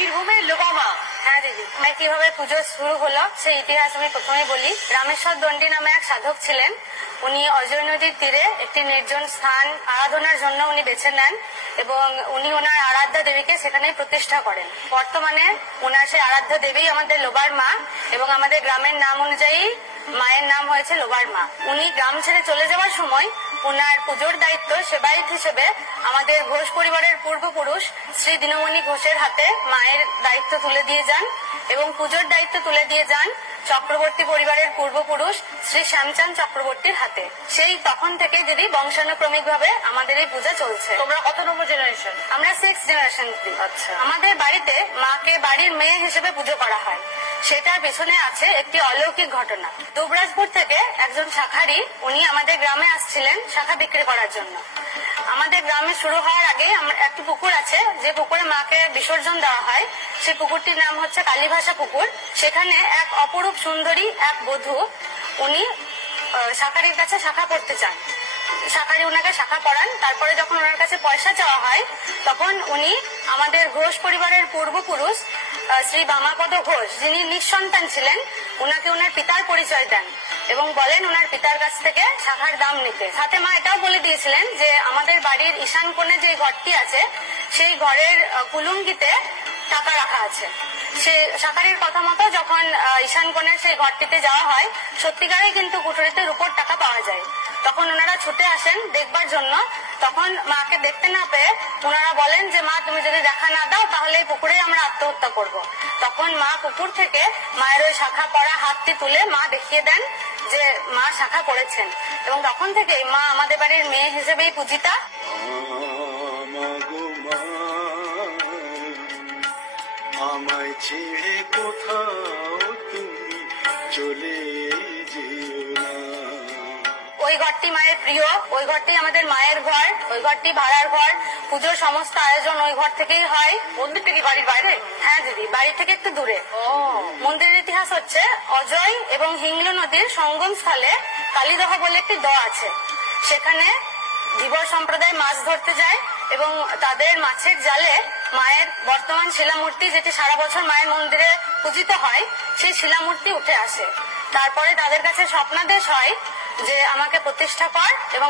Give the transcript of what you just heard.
বীরভূমের লোবামা। হ্যাঁ দিদি, কিভাবে পুজো শুরু হলো সেই ইতিহাস আমি প্রথমেই বলি। রামেশ্বর দণ্ডী নামে এক সাধক ছিলেন। উনি অজয় নদীর তীরে একটি নির্জন স্থান আরাধনার জন্য উনি বেছে নেন এবং উনি ওনার আরাধ্যা দেবীকে সেখানেই প্রতিষ্ঠা করেন। বর্তমানে ওনার সেই আরাধ্যা দেবী আমাদের লোবার মা এবং আমাদের গ্রামের নাম অনুযায়ী মায়ের নাম হয়েছে লোবার মা। উনি গ্রাম ছেড়ে চলে যাওয়ার সময় ওনার পুজোর দায়িত্ব সেবায়িত হিসেবে আমাদের ঘোষ পরিবারের পূর্বপুরুষ শ্রী দীনমণি ঘোষের হাতে মায়ের দায়িত্ব তুলে দিয়ে যান এবং পুজোর দায়িত্ব তুলে দিয়ে যান চক্রবর্তী পরিবারের পূর্বপুরুষ শ্রী শ্যামচাঁদ চক্রবর্তীর হাতে। সেই তখন থেকে দিদি বংশানুক্রমিক ভাবে আমাদের এই পূজা চলছে। তোমরা কত নম্বর জেনারেশন? আমরা 6th জেনারেশন। আচ্ছা। আমাদের বাড়িতে মাকে বাড়ির মেয়ে হিসেবে পুজো করা হয়। সেটার পেছনে আছে একটি অলৌকিক ঘটনা। দুবরাজপুর থেকে একজন শাখারি উনি আমাদের গ্রামে আসছিলেন শাখা বিক্রি করার জন্য। আমাদের গ্রামে শুরু হওয়ার আগেই একটি পুকুর আছে, যে পুকুরে মাকে বিসর্জন দেওয়া হয়। সেই পুকুরটির নাম হচ্ছে কালীভাষা পুকুর। সেখানে এক অপরূপ সুন্দরী এক বধূ উনি শাখারির কাছে শাখা পড়তে চান। শাখারি ওনাকে শাখা পড়ান। তারপরে যখন ওনার কাছে পয়সা চাওয়া হয় তখন উনি আমাদের ঘোষ পরিবারের পূর্বপুরুষ শ্রী বামাপদ ঘোষ, যিনি নিঃসন্তান ছিলেন, ওনাকে ওনার পিতার পরিচয় দেন এবং বলেন ওনার পিতার কাছ থেকে শাখার দাম নিতে। সাথে মা এটাও বলে দিয়েছিলেন যে আমাদের বাড়ির ঈশান কোণে যে ঘরটি আছে সেই ঘরের কুলুঙ্গিতে টাকা রাখা আছে। সে শাখারির কথা মতো যখন ঈশান কোণের সেই ঘরটিতে যাওয়া হয়, সত্যিকারেই কিন্তু কুঠুরিতে রূপোর টাকা পাওয়া যায়। তখন ওনারা ছুটে আসেন দেখবার জন্য। তখন মাকে দেখতে না পেয়ে ওনারা বলেন যে মা, তুমি যদি দেখা না দাও তাহলে এই পুকুরে আমরা আত্মহত্যা করব। তখন মা পুকুর থেকে মায়ের ওই শাখা পড়া হাতটি তুলে মা দেখিয়ে দেন যে মা শাখা পড়েছেন এবং তখন থেকেই মা আমাদের বাড়ির মেয়ে হিসেবেই পূজিতা। আমায় ছেড়ে কোথাও তুমি চলে যেও না। ওই ঘরটি মায়ের প্রিয়, ওই ঘরটি আমাদের মায়ের ঘর, ওই ঘরটি ভাড়ার ঘর। পুজোর সমস্ত আয়োজন ওই ঘর থেকেই হয়। মন্দির থেকে বাড়ির বাইরে? হ্যাঁ দিদি, বাড়ি থেকে একটু দূরে। মন্দিরের ইতিহাস হচ্ছে অজয় এবং হিংলু নদীর সঙ্গম স্থলে কালীদহ বলে একটি দ আছে। সেখানে ধীবর সম্প্রদায় মাছ ধরতে যায় এবং তাদের মাছের জালে মায়ের বর্তমান শিলামূর্তি, যেটি সারা বছর মায়ের মন্দিরে পূজিত হয়, সেই শিলামূর্তি উঠে আসে। তারপরে তাদের কাছে স্বপ্নাদেশ হয় যে আমাকে প্রতিষ্ঠা কর এবং